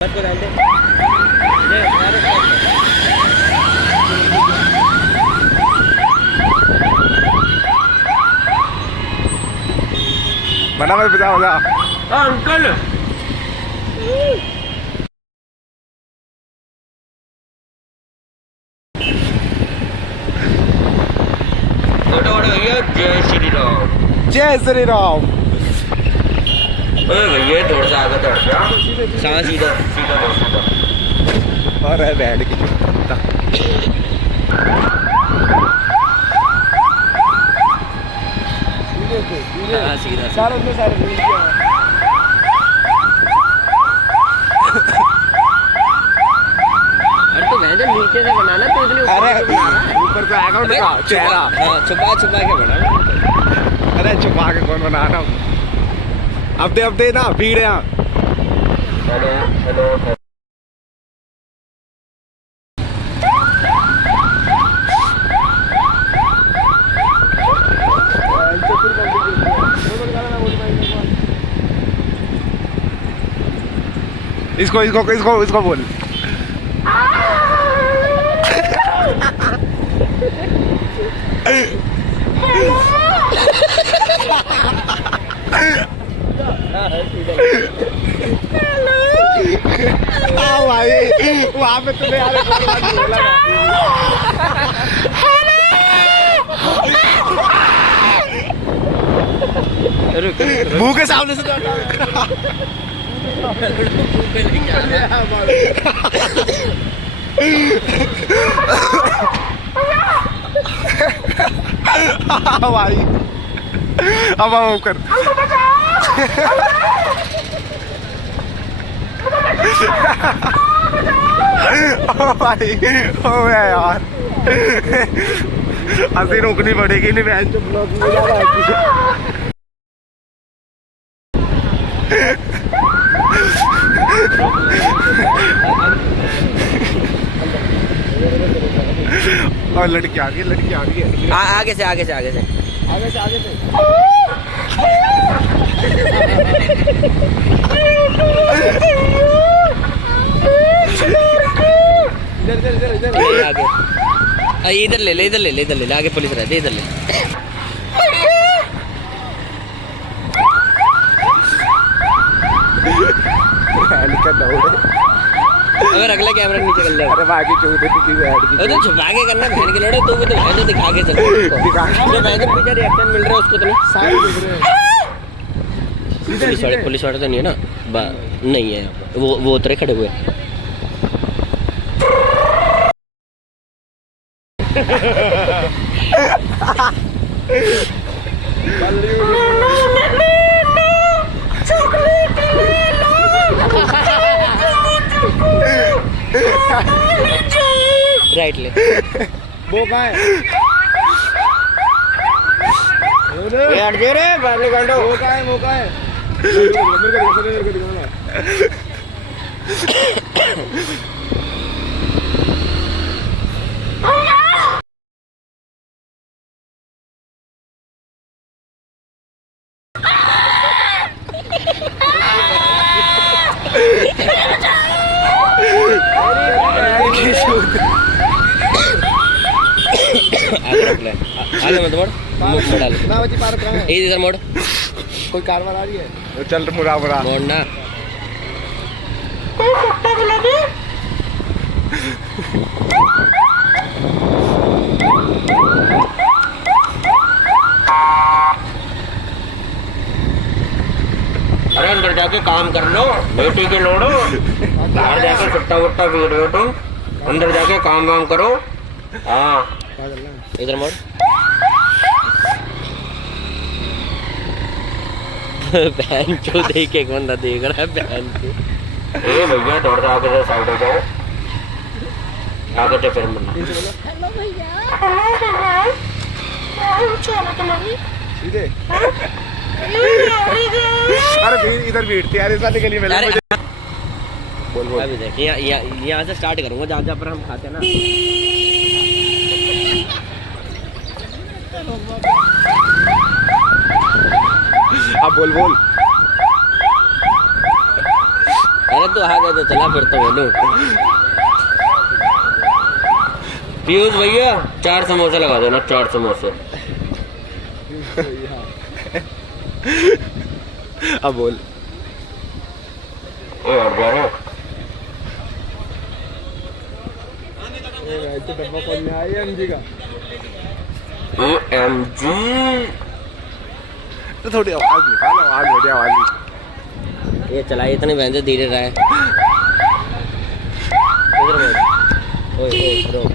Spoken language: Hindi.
बना मत बता होगा अंकल जय श्री राम। जय श्री राम। भैया थोड़ा सा आगे चढ़ जा, सांस सीधा सीधा सीधा और है बैठ के सीधा सारे में सारे तो नीचे से बनाना तो इसलिए ऊपर से आएगा उनका चेहरा। हाँ, छुपा छुपा के बना। अरे छुपा के कौन बना रहा हूँ। अब दे ना भीड़ है यहाँ। हेलो हेलो इसको बोल। भाई वहाँ पे तुम्हें मुंह के सामने से भाई अब कर भाई हो गया यार। हंसी रोकनी पड़ेगी नहीं बहन जो ब्लॉग में जा रहा और लड़की आ गई है आगे से आगे से आगे से इधर ले आगे पुलिस रहती है, इधर ले। अगर अगला कैमरा नीचे कर ले। अरे बाकी चौधरी तो छुपा के करना बहन के लड़े, तो भी तो बहन दिखा के चल जो बहन के पीछे रिएक्शन मिल रहा है उसको तो नहीं। पुलिस वाले तो नहीं है ना, नहीं है वो उतरे खड़े हुए। राइट ले वो कहाँ है? यार दे रे बाहर निकाल दो। वो कहाँ है? मेरे को दिखाना। आगे मत मोड़, इधर मोड़। कोई कारवार आ रही है? चल मुरा मोड़ ना। अरे अंदर जाके काम कर लो, बेटी के लोड़ो। बाहर जाकर सुट्टा वुट्टा पी रहे हो तुम, अंदर जाके काम वाम करो। हाँ इधर मोड़। बहन चो देख एक बंदा देख रहा है बहन को। ए भैया दौड़ आगे से साइड हो जाओ, आगे से फिर मना। हेलो भैया, सीधे अरे इधर बैठते यार, इस वाली गली में बोल। अभी देख यहाँ से स्टार्ट करूँगा जहाँ पर हम खाते हैं ना। अब बोल अरे तू आ गया तो चला फिर तो बोलूं। पीयूष भैया 4 समोसे लगा देना, 4 समोसे। अब बोल। और बारो OMG। तो थोड़ी आवाज निकाल, आवाज हो गया आवाज। ये चलाइए इतने बहन धीरे रहा है। इधर ओए ओए रुक।